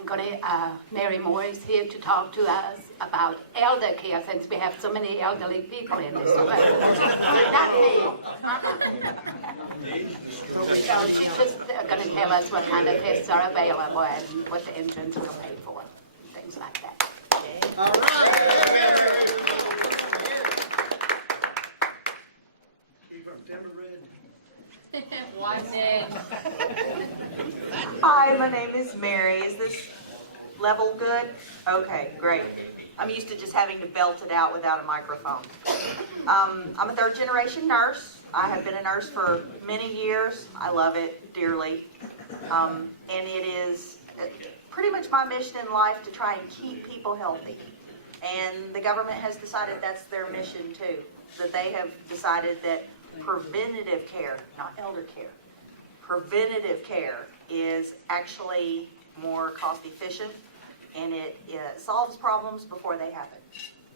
I'm going to, Mary Moore is here to talk to us about elder care, since we have so many elderly people in this room. Not me. So she's just going to tell us what kind of tests are available and what the entrance will pay for, things like that. All right. Keep our timber red. Watch it. Hi, my name is Mary. Is this level good? Okay, great. I'm used to just having to belt it out without a microphone. I'm a third generation nurse. I have been a nurse for many years. I love it dearly. And it is pretty much my mission in life to try and keep people healthy. And the government has decided that's their mission too. That they have decided that preventative care, not elder care, preventative care is actually more cost efficient, and it solves problems before they happen.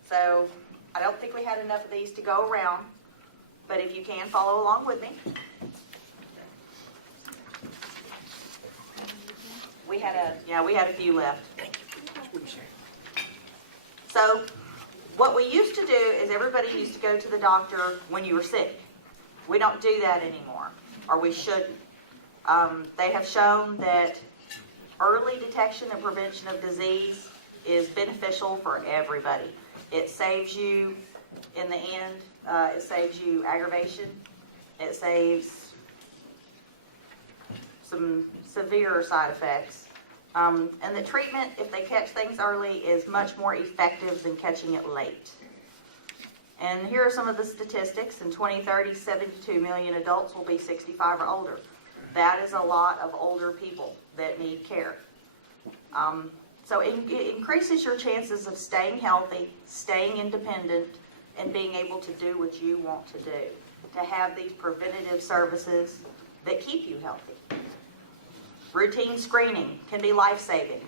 So I don't think we had enough of these to go around, but if you can, follow along with me. We had a few left. So what we used to do is everybody used to go to the doctor when you were sick. We don't do that anymore, or we shouldn't. They have shown that early detection and prevention of disease is beneficial for everybody. It saves you, in the end, it saves you aggravation. It saves some severe side effects. And the treatment, if they catch things early, is much more effective than catching it late. And here are some of the statistics. In 2030, 72 million adults will be 65 or older. That is a lot of older people that need care. So it increases your chances of staying healthy, staying independent, and being able to do what you want to do. To have these preventative services that keep you healthy. Routine screening can be life-saving.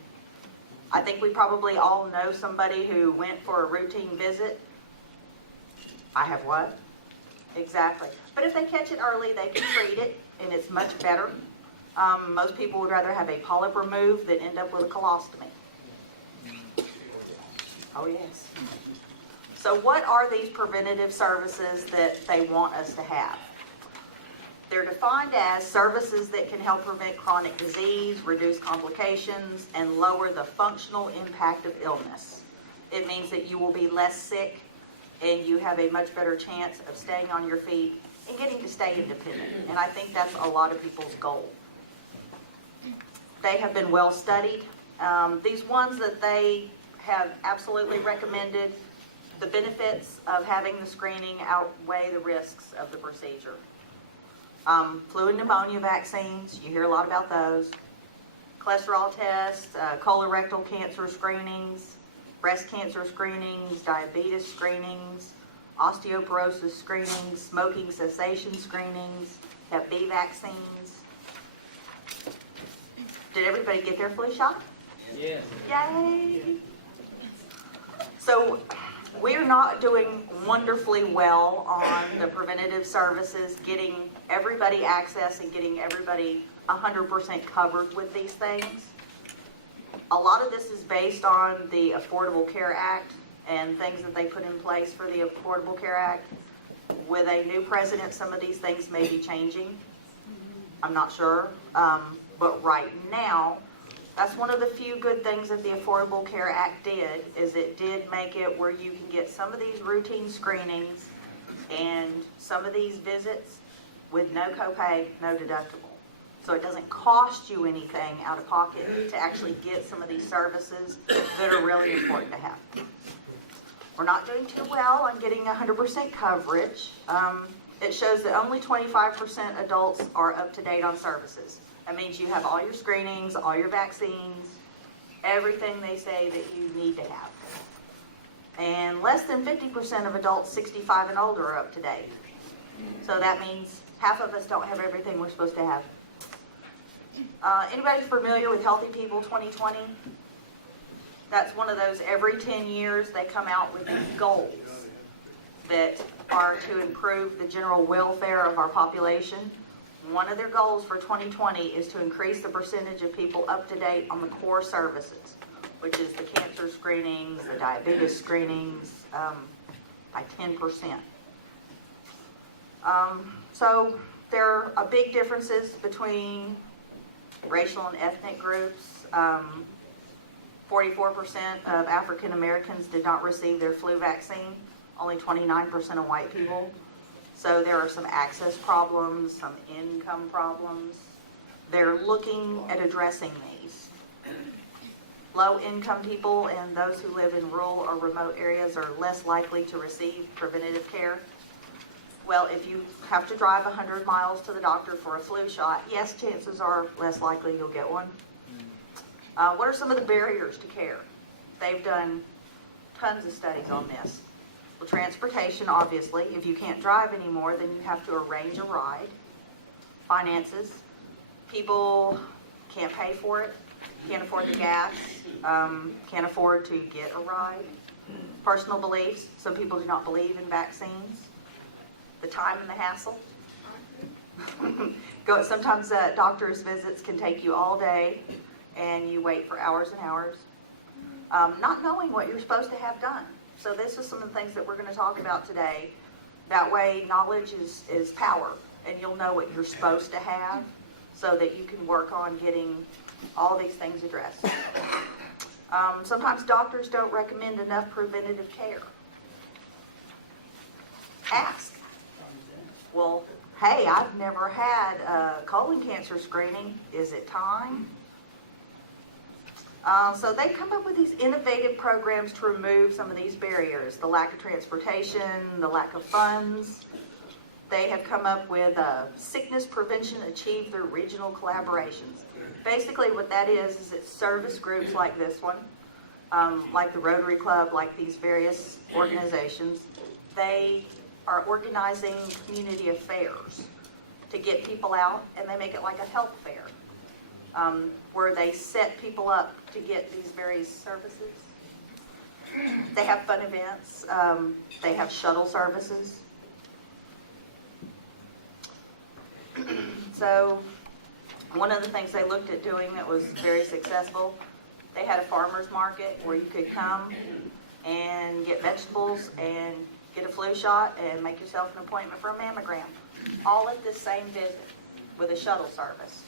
I think we probably all know somebody who went for a routine visit. I have what? Exactly. But if they catch it early, they can treat it, and it's much better. Most people would rather have a polyp removed than end up with a colostomy. Oh, yes. So what are these preventative services that they want us to have? They're defined as services that can help prevent chronic disease, reduce complications, and lower the functional impact of illness. It means that you will be less sick and you have a much better chance of staying on your feet and getting to stay independent. And I think that's a lot of people's goal. They have been well studied. These ones that they have absolutely recommended, the benefits of having the screening outweigh the risks of the procedure. Flu and pneumonia vaccines, you hear a lot about those. Cholesterol tests, colorectal cancer screenings, breast cancer screenings, diabetes screenings, osteoporosis screenings, smoking cessation screenings, Hep B vaccines. Did everybody get their flu shot? Yes. Yay! So we're not doing wonderfully well on the preventative services, getting everybody access and getting everybody 100% covered with these things. A lot of this is based on the Affordable Care Act and things that they put in place for the Affordable Care Act. With a new president, some of these things may be changing. I'm not sure. But right now, that's one of the few good things that the Affordable Care Act did, is it did make it where you can get some of these routine screenings and some of these visits with no copay, no deductible. So it doesn't cost you anything out of pocket to actually get some of these services that are really important to have. We're not doing too well on getting 100% coverage. It shows that only 25% adults are up to date on services. That means you have all your screenings, all your vaccines, everything they say that you need to have. And less than 50% of adults 65 and older are up to date. So that means half of us don't have everything we're supposed to have. Anybody familiar with Healthy People 2020? That's one of those every 10 years they come out with these goals that are to improve the general welfare of our population. one of their goals for 2020 is to increase the percentage of people up to date on the core services, which is the cancer screenings, the diabetes screenings, by 10%. So there are big differences between racial and ethnic groups. 44% of African Americans did not receive their flu vaccine, only 29% of white people. So there are some access problems, some income problems. They're looking at addressing these. Low-income people and those who live in rural or remote areas are less likely to receive preventative care. Well, if you have to drive 100 miles to the doctor for a flu shot, yes, chances are less likely you'll get one. What are some of the barriers to care? They've done tons of studies on this. Well, transportation, obviously. If you can't drive anymore, then you have to arrange a ride. Finances. People can't pay for it, can't afford the gas, can't afford to get a ride. Personal beliefs. Some people do not believe in vaccines. The time and the hassle. Sometimes doctor's visits can take you all day, and you wait for hours and hours. Not knowing what you're supposed to have done. So this is some of the things that we're going to talk about today. That way, knowledge is power, and you'll know what you're supposed to have so that you can work on getting all these things addressed. Sometimes doctors don't recommend enough preventative care. Ask. Well, hey, I've never had a colon cancer screening. Is it time? So they come up with these innovative programs to remove some of these barriers, the lack of transportation, the lack of funds. They have come up with sickness prevention achieved through regional collaborations. Basically what that is it's service groups like this one, like the Rotary Club, like these various organizations. They are organizing community affairs to get people out, and they make it like a health fair. Where they set people up to get these various services. They have fun events. They have shuttle services. So one of the things they looked at doing that was very successful, they had a farmer's market where you could come and get vegetables and get a flu shot and make yourself an appointment for a mammogram, all at this same visit with a shuttle service.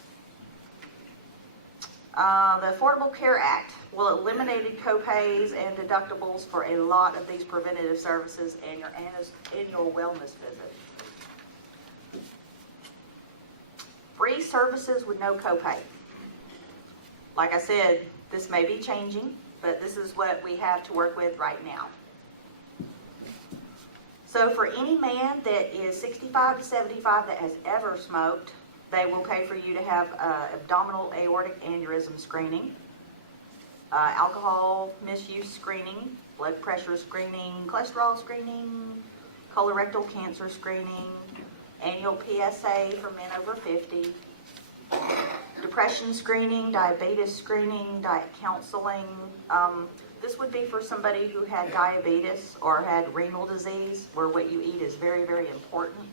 The Affordable Care Act will eliminate co-pays and deductibles for a lot of these preventative services and your annual wellness visit. Free services with no copay. Like I said, this may be changing, but this is what we have to work with right now. So for any man that is 65 to 75 that has ever smoked, they will pay for you to have abdominal aortic aneurysm screening, alcohol misuse screening, blood pressure screening, cholesterol screening, colorectal cancer screening, annual PSA for men over 50, depression screening, diabetes screening, diet counseling. This would be for somebody who had diabetes or had renal disease, where what you eat is very, very important.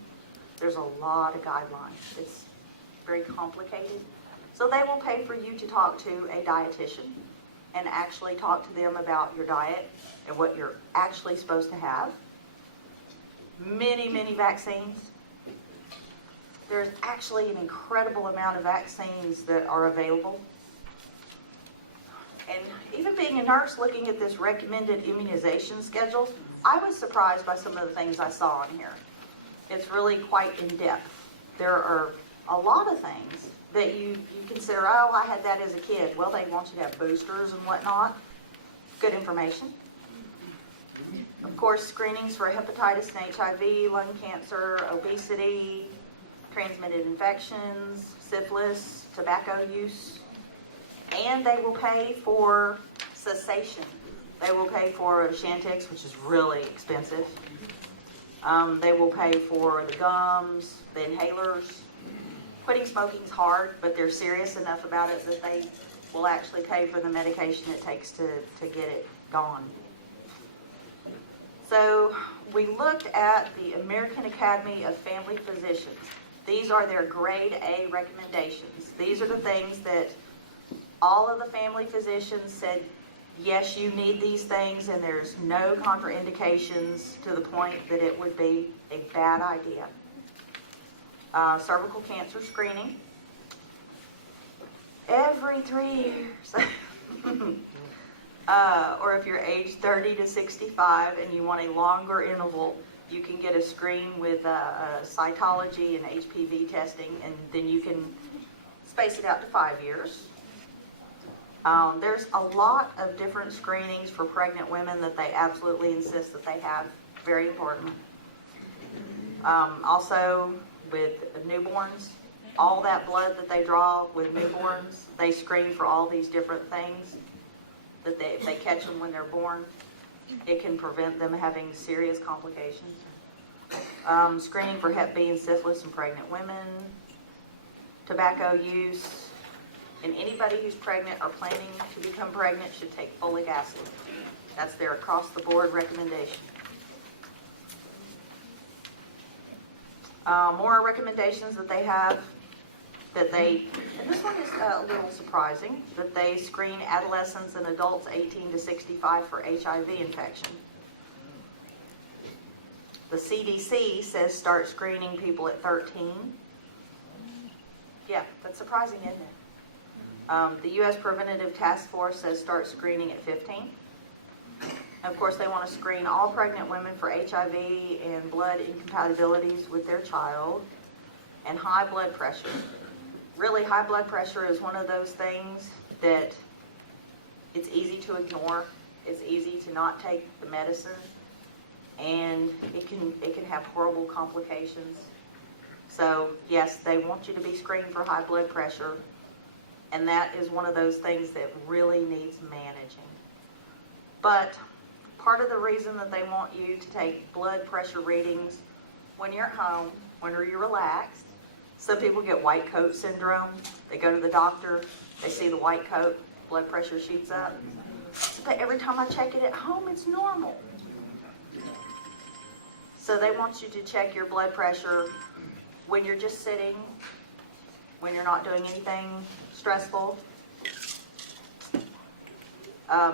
There's a lot of guidelines. It's very complicated. So they will pay for you to talk to a dietitian and actually talk to them about your diet and what you're actually supposed to have. Many, many vaccines. There's actually an incredible amount of vaccines that are available. And even being a nurse looking at this recommended immunization schedule, I was surprised by some of the things I saw in here. It's really quite in-depth. There are a lot of things that you consider, oh, I had that as a kid. Well, they want you to have boosters and whatnot. Good information. Of course, screenings for hepatitis and HIV, lung cancer, obesity, transmitted infections, syphilis, tobacco use. And they will pay for cessation. They will pay for Chantix, which is really expensive. They will pay for the gums, the inhalers. Quitting smoking is hard, but they're serious enough about it that they will actually pay for the medication it takes to get it gone. So we looked at the American Academy of Family Physicians. These are their grade A recommendations. These are the things that all of the family physicians said, yes, you need these things, and there's no contraindications to the point that it would be a bad idea. Cervical cancer screening every 3 years. Or if you're age 30 to 65 and you want a longer interval, you can get a screen with cytology and HPV testing, and then you can space it out to 5 years. There's a lot of different screenings for pregnant women that they absolutely insist that they have. Very important. Also, with newborns, all that blood that they draw with newborns, they screen for all these different things that if they catch them when they're born, it can prevent them having serious complications. Screening for Hep B and syphilis in pregnant women, tobacco use, and anybody who's pregnant or planning to become pregnant should take folic acid. That's their across-the-board recommendation. More recommendations that they have, and this one is a little surprising, that they screen adolescents and adults 18 to 65 for HIV infection. The CDC says start screening people at 13. Yeah, that's surprising, isn't it? The U.S. Preventative Task Force says start screening at 15. And of course, they want to screen all pregnant women for HIV and blood incompatibilities with their child, and high blood pressure. Really, high blood pressure is one of those things that it's easy to ignore. It's easy to not take the medicine, and it can have horrible complications. So yes, they want you to be screened for high blood pressure, and that is one of those things that really needs managing. But part of the reason that they want you to take blood pressure readings when you're at home, when you're relaxed, some people get white coat syndrome. They go to the doctor, they see the white coat, blood pressure shoots up. But every time I check it at home, it's normal. So they want you to check your blood pressure when you're just sitting, when you're not doing anything stressful.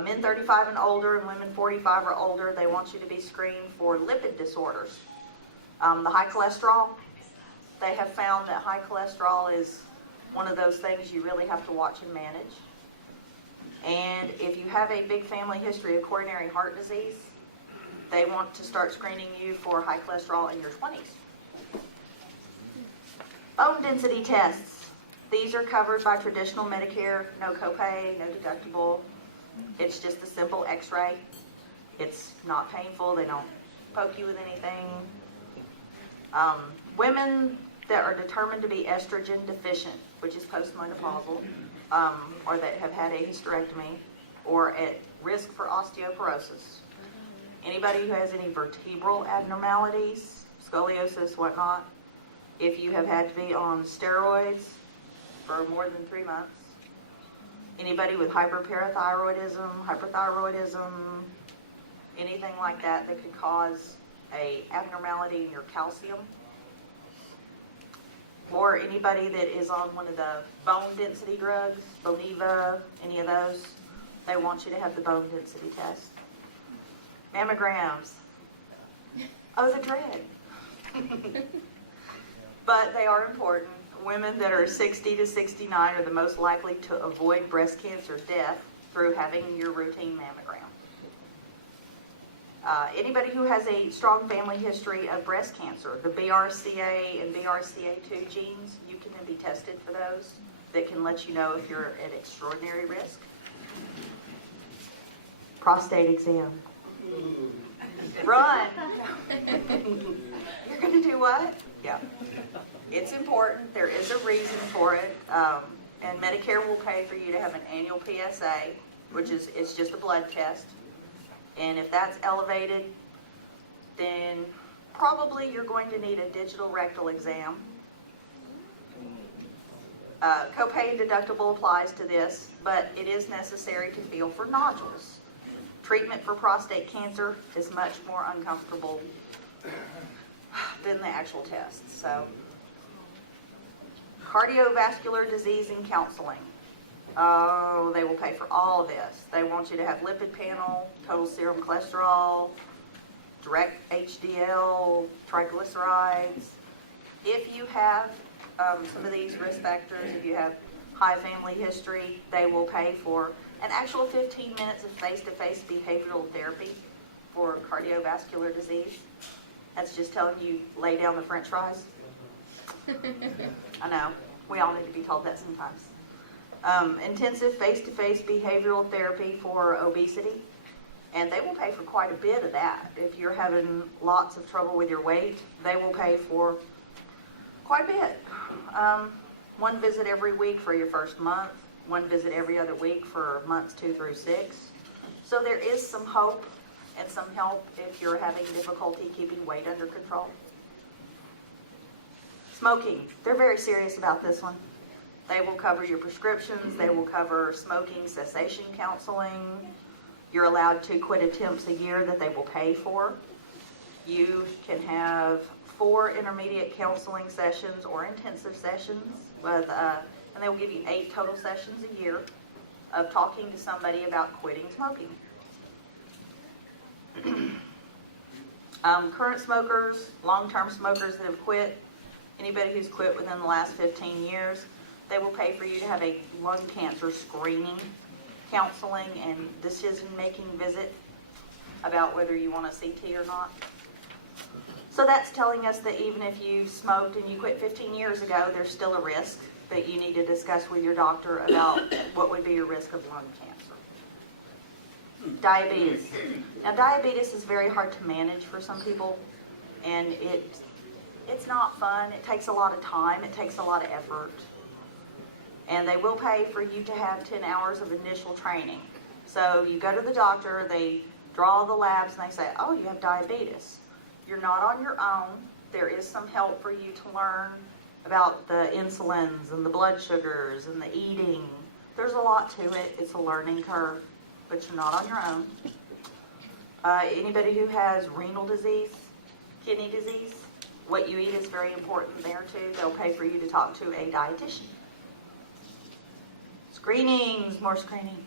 Men 35 and older and women 45 or older, they want you to be screened for lipid disorders. The high cholesterol, they have found that high cholesterol is one of those things you really have to watch and manage. And if you have a big family history of coronary heart disease, they want to start screening you for high cholesterol in your 20s. Bone density tests. These are covered by traditional Medicare, no copay, no deductible. It's just a simple x-ray. It's not painful. They don't poke you with anything. Women that are determined to be estrogen deficient, which is postmenopausal, or that have had a hysterectomy, or at risk for osteoporosis. Anybody who has any vertebral abnormalities, scoliosis, whatnot, if you have had to be on steroids for more than 3 months, anybody with hyperparathyroidism, hyperthyroidism, anything like that that could cause a abnormality in your calcium, or anybody that is on one of the bone density drugs, Boniva, any of those, they want you to have the bone density test. Mammograms. Oh, the dread. But they are important. Women that are 60 to 69 are the most likely to avoid breast cancer death through having your routine mammogram. Anybody who has a strong family history of breast cancer, the BRCA and BRCA2 genes, you can be tested for those that can let you know if you're at extraordinary risk. Prostate exam. Run! You're going to do what? Yeah. It's important. There is a reason for it. And Medicare will pay for you to have an annual PSA, which is it's just a blood test. And if that's elevated, then probably you're going to need a digital rectal exam. Copay and deductible applies to this, but it is necessary to feel for nodules. Treatment for prostate cancer is much more uncomfortable than the actual test. So Cardiovascular disease and counseling. Oh, they will pay for all of this. They want you to have lipid panel, total serum cholesterol, direct HDL, triglycerides. If you have some of these risk factors, if you have high family history, they will pay for an actual 15 minutes of face-to-face behavioral therapy for cardiovascular disease. That's just telling you, lay down the french fries. I know, we all need to be told that sometimes. Intensive face-to-face behavioral therapy for obesity, and they will pay for quite a bit of that. If you're having lots of trouble with your weight, they will pay for quite a bit. One visit every week for your first month, one visit every other week for months 2 through 6. So there is some hope and some help if you're having difficulty keeping weight under control. Smoking, they're very serious about this one. They will cover your prescriptions, they will cover smoking cessation counseling. You're allowed 2 quit attempts a year that they will pay for. You can have 4 intermediate counseling sessions or intensive sessions with, and they will give you 8 total sessions a year of talking to somebody about quitting smoking. Current smokers, long-term smokers that have quit, anybody who's quit within the last 15 years, they will pay for you to have a lung cancer screening, counseling, and decision-making visit about whether you want a CT or not. So that's telling us that even if you smoked and you quit 15 years ago, there's still a risk that you need to discuss with your doctor about what would be your risk of lung cancer. Diabetes. Now, diabetes is very hard to manage for some people, and it's not fun. It takes a lot of time. It takes a lot of effort. And they will pay for you to have 10 hours of initial training. So you go to the doctor, they draw the labs, and they say, oh, you have diabetes. You're not on your own. There is some help for you to learn about the insulins and the blood sugars and the eating. There's a lot to it. It's a learning curve, but you're not on your own. Anybody who has renal disease, kidney disease, what you eat is very important there too. They'll pay for you to talk to a dietitian. Screenings, more screenings.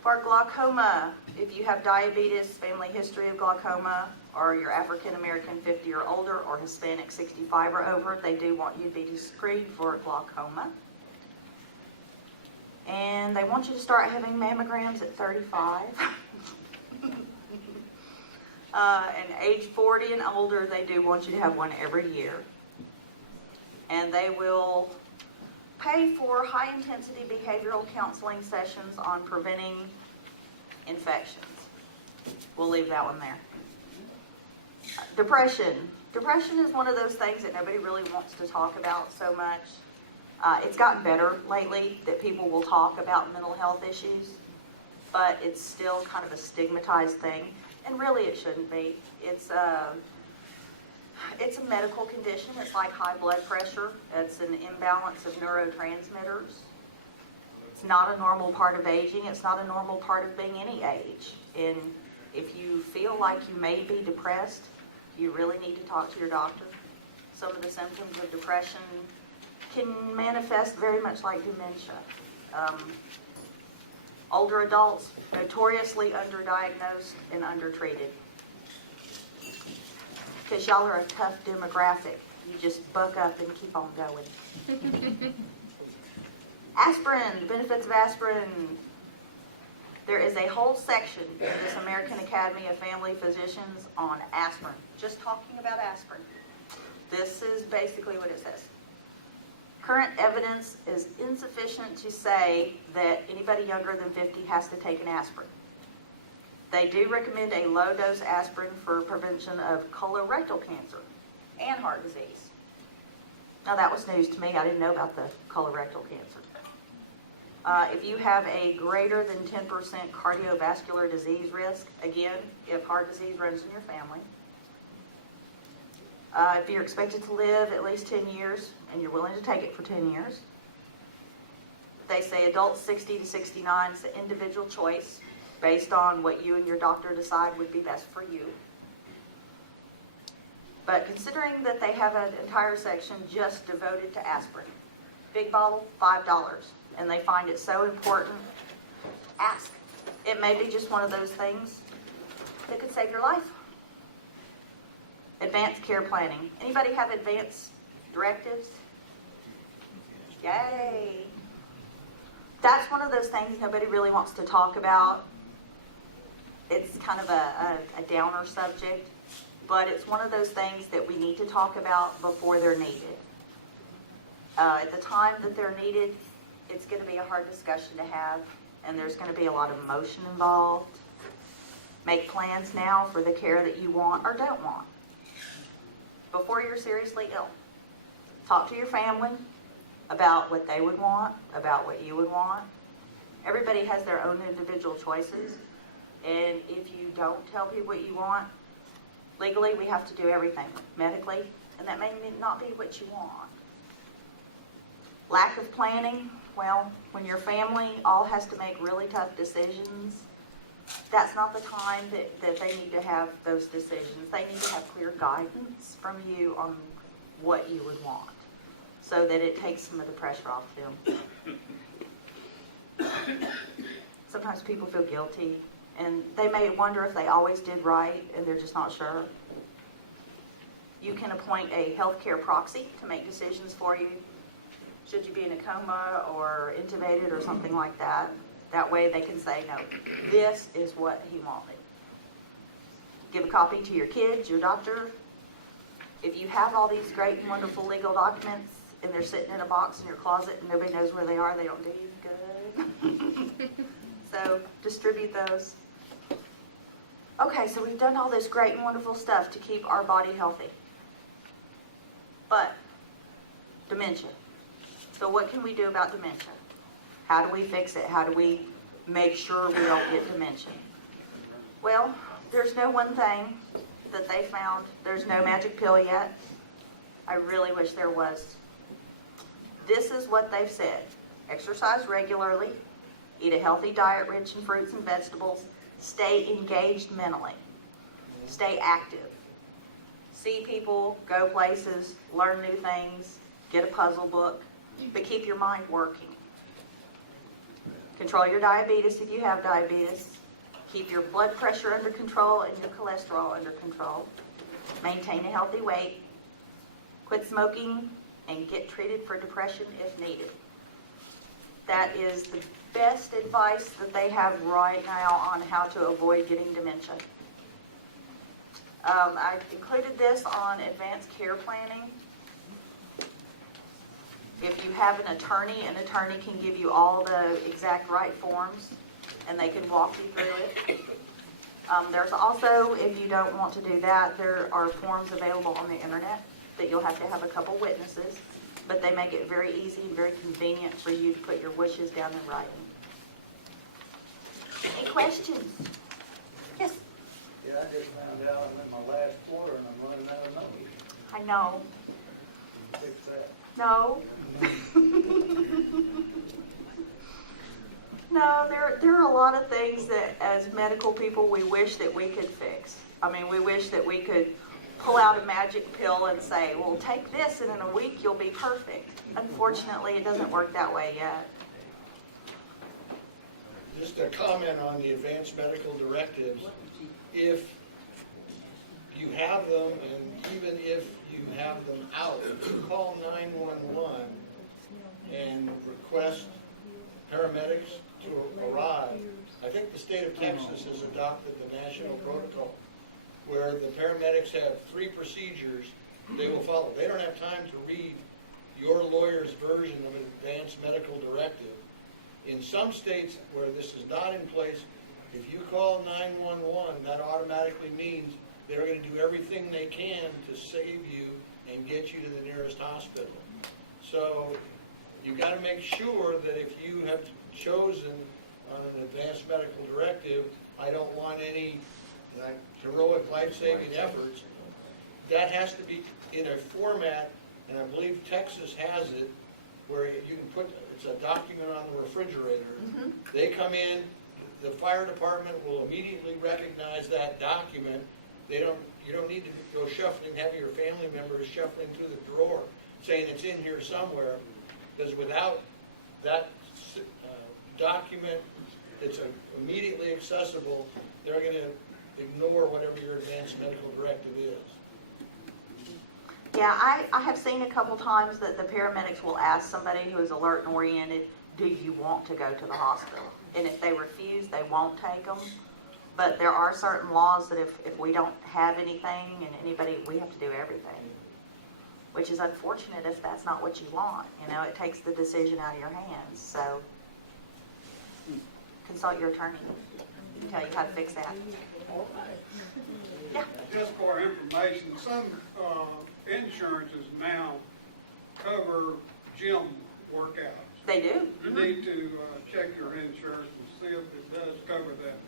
For glaucoma, if you have diabetes, family history of glaucoma, or you're African American 50 or older, or Hispanic 65 or over, they do want you to be screened for glaucoma. And they want you to start having mammograms at 35. And age 40 and older, they do want you to have one every year. And they will pay for high-intensity behavioral counseling sessions on preventing infections. We'll leave that one there. Depression. Depression is one of those things that nobody really wants to talk about so much. It's gotten better lately that people will talk about mental health issues, but it's still kind of a stigmatized thing, and really it shouldn't be. It's a medical condition. It's like high blood pressure. It's an imbalance of neurotransmitters. It's not a normal part of aging. It's not a normal part of being any age. And if you feel like you may be depressed, you really need to talk to your doctor. Some of the symptoms of depression can manifest very much like dementia. Older adults, notoriously underdiagnosed and undertreated. Because y'all are a tough demographic. You just buck up and keep on going. Aspirin, the benefits of aspirin. There is a whole section in this American Academy of Family Physicians on aspirin. Just talking about aspirin. This is basically what it says. Current evidence is insufficient to say that anybody younger than 50 has to take an aspirin. They do recommend a low-dose aspirin for prevention of colorectal cancer and heart disease. Now, that was news to me. I didn't know about the colorectal cancer. If you have a greater than 10% cardiovascular disease risk, again, if heart disease runs in your family, if you're expected to live at least 10 years and you're willing to take it for 10 years, they say adults 60 to 69 is an individual choice based on what you and your doctor decide would be best for you. But considering that they have an entire section just devoted to aspirin, big bottle, $5, and they find it so important, ask. It may be just one of those things that could save your life. Advanced care planning. Anybody have advanced directives? Yay. That's one of those things nobody really wants to talk about. It's kind of a downer subject, but it's one of those things that we need to talk about before they're needed. At the time that they're needed, it's going to be a hard discussion to have, and there's going to be a lot of emotion involved. Make plans now for the care that you want or don't want before you're seriously ill. Talk to your family about what they would want, about what you would want. Everybody has their own individual choices, and if you don't tell people what you want, legally we have to do everything medically, and that may not be what you want. Lack of planning, well, when your family all has to make really tough decisions, that's not the time that they need to have those decisions. They need to have clear guidance from you on what you would want, so that it takes some of the pressure off them. Sometimes people feel guilty, and they may wonder if they always did right, and they're just not sure. You can appoint a healthcare proxy to make decisions for you, should you be in a coma or intubated or something like that. That way they can say, no, this is what he wanted. Give a copy to your kids, your doctor. If you have all these great and wonderful legal documents and they're sitting in a box in your closet and nobody knows where they are, they don't do you good. So distribute those. Okay, so we've done all this great and wonderful stuff to keep our body healthy. But dementia. So what can we do about dementia? How do we fix it? How do we make sure we don't get dementia? Well, there's no one thing that they found. There's no magic pill yet. I really wish there was. This is what they've said. Exercise regularly, eat a healthy diet rich in fruits and vegetables, stay engaged mentally, stay active, see people, go places, learn new things, get a puzzle book, but keep your mind working. Control your diabetes if you have diabetes. Keep your blood pressure under control and your cholesterol under control. Maintain a healthy weight. Quit smoking and get treated for depression if needed. That is the best advice that they have right now on how to avoid getting dementia. I included this on advanced care planning. If you have an attorney can give you all the exact right forms, and they can walk you through it. There's also, if you don't want to do that, there are forms available on the internet that you'll have to have a couple witnesses, but they make it very easy and very convenient for you to put your wishes down in writing. Any questions? Yes? Yeah, I just found out I'm in my last quarter and I'm running out of money. I know. Fix that. No. No, there are a lot of things that as medical people we wish that we could fix. I mean, we wish that we could pull out a magic pill and say, well, take this and in a week you'll be perfect. Unfortunately, it doesn't work that way yet. Just a comment on the advanced medical directives. If you have them, and even if you have them out, if you call 911 and request paramedics to arrive, I think the state of Texas has adopted the national protocol where the paramedics have 3 procedures they will follow. They don't have time to read your lawyer's version of an advanced medical directive. In some states where this is not in place, if you call 911, that automatically means they're going to do everything they can to save you and get you to the nearest hospital. So you've got to make sure that if you have chosen on an advanced medical directive, I don't want any heroic life-saving efforts, that has to be in a format, and I believe Texas has it, where you can put, it's a document on the refrigerator. Mm-hmm. They come in, the fire department will immediately recognize that document, You don't need to go shuffling, have your family members shuffling through the drawer, saying it's in here somewhere, because without that document that's immediately accessible, they're going to ignore whatever your advanced medical directive is. Yeah, I have seen a couple times that the paramedics will ask somebody who is alert and oriented, do you want to go to the hospital? And if they refuse, they won't take them. But there are certain laws that if we don't have anything and anybody, we have to do everything. Which is unfortunate if that's not what you want. You know, it takes the decision out of your hands. So consult your attorney. He'll tell you how to fix that. Yeah. Just for information, some insurances now cover gym workouts. They do. You need to check your insurance and see if it does cover that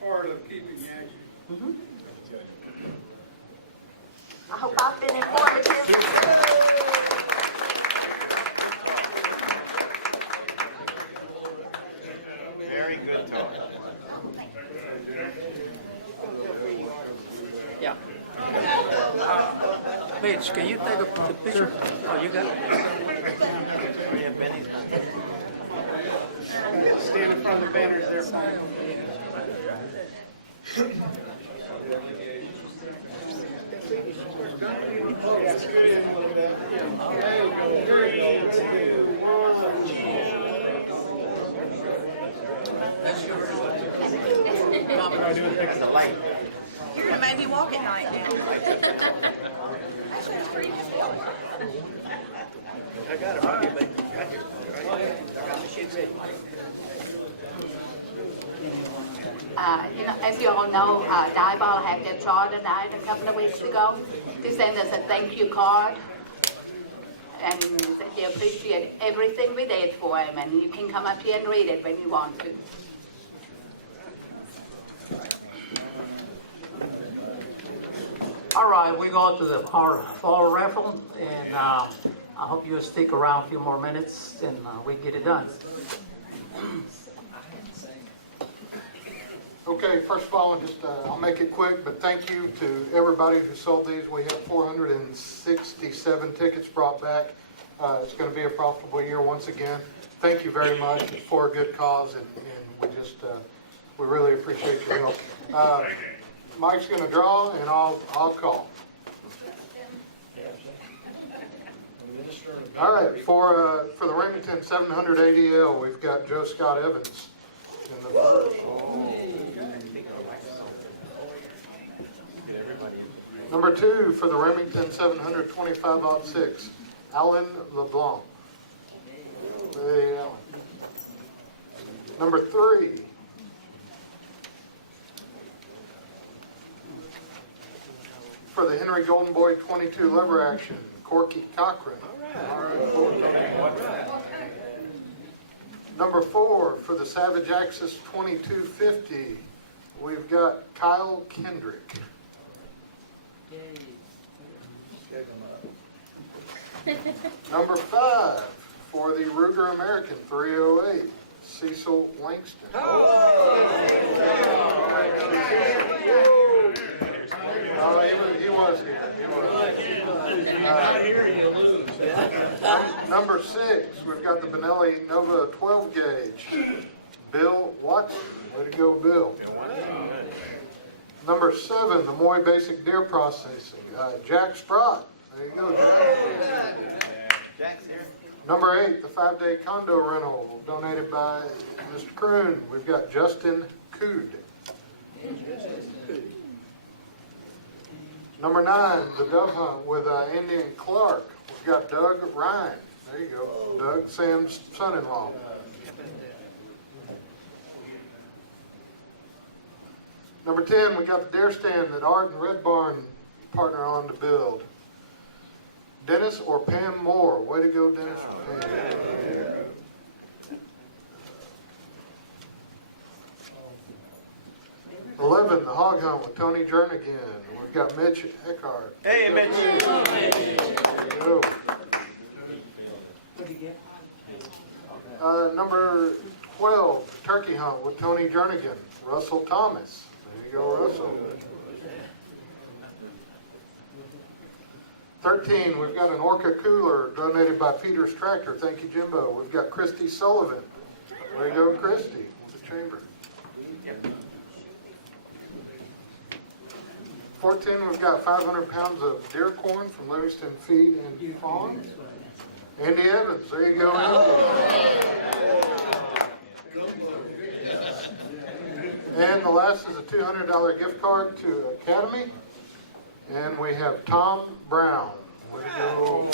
part of keeping you active. Mm-hmm. I hope I've been informative. Very good talk. Yeah. Mitch, can you take the picture? Oh, you got it? Yeah, Benny's Stand in front of the banners there. the light. You're gonna make me walk at night now. I got it right here, baby. Right here. Right here. I got the shit ready. You know, as you all know, Dieball had their charter night a couple of weeks ago. They sent us a thank you card, and they appreciate everything we did for them. And you can come up here and read it when you want to. All right, we go to the fall raffle, and I hope you'll stick around a few more minutes, and we get it done. Okay, first of all, I'll make it quick, but thank you to everybody who sold these. We have 467 tickets brought back. It's going to be a profitable year once again. Thank you very much. It's for a good cause, and we really appreciate your help. Mike's going to draw, and I'll call. All right, for the Remington 700 ADL, we've got Joe Scott Evans in the first. Number 2 for the Remington 725-06, Alan LeBlanc. Hey, Alan. Number 3. For the Henry Golden Boy 22 lever action, Corky Cochran. Number 4 for the Savage Axis 2250, we've got Kyle Kendrick. Number 5 for the Ruger American 308, Cecil Langston. He was here. Number 6, we've got the Benelli Nova 12 gauge, Bill Watson. Way to go, Bill. Number 7, the Moy Basic Deer Processing, Jack Sprott. There you go, Jack. Jack's here. Number 8, the 5-day condo rental donated by Mr. Croon. We've got Justin Cood. Number 9, the dove hunt with Andy and Clark. We've got Doug Ryan. There you go. Doug, Sam's son-in-law. Number 10, we got the deer stand that Art and Red Barn partner on to build. Dennis or Pam Moore. Way to go, Dennis or Pam. 11, the hog hunt with Tony Jernigan. We've got Mitch Eckhart. Hey, Mitch. There you go. Number 12, turkey hunt with Tony Jernigan. Russell Thomas. There you go, Russell. 13, we've got an Orca cooler donated by Peter's Tractor. Thank you, Jimbo. We've got Christy Sullivan. There you go, Christy, with the chamber. 14, we've got 500 pounds of deer corn from Livingston Feed and Farm. Andy Evans, there you go, Andy. And the last is a $200 gift card to Academy. And we have Tom Brown. Way to go.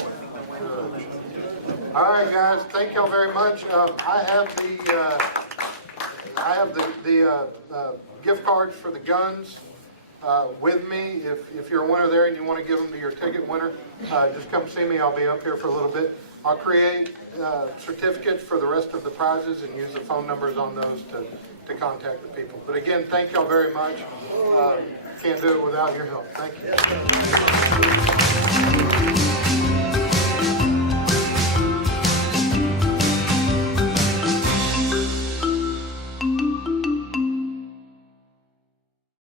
Good. All right, guys, thank y'all very much. I have the gift cards for the guns with me. If you're a winner there and you want to give them to your ticket winner, just come see me. I'll be up here for a little bit. I'll create certificates for the rest of the prizes and use the phone numbers on those to contact the people. But again, thank y'all very much. Can't do it without your help. Thank you.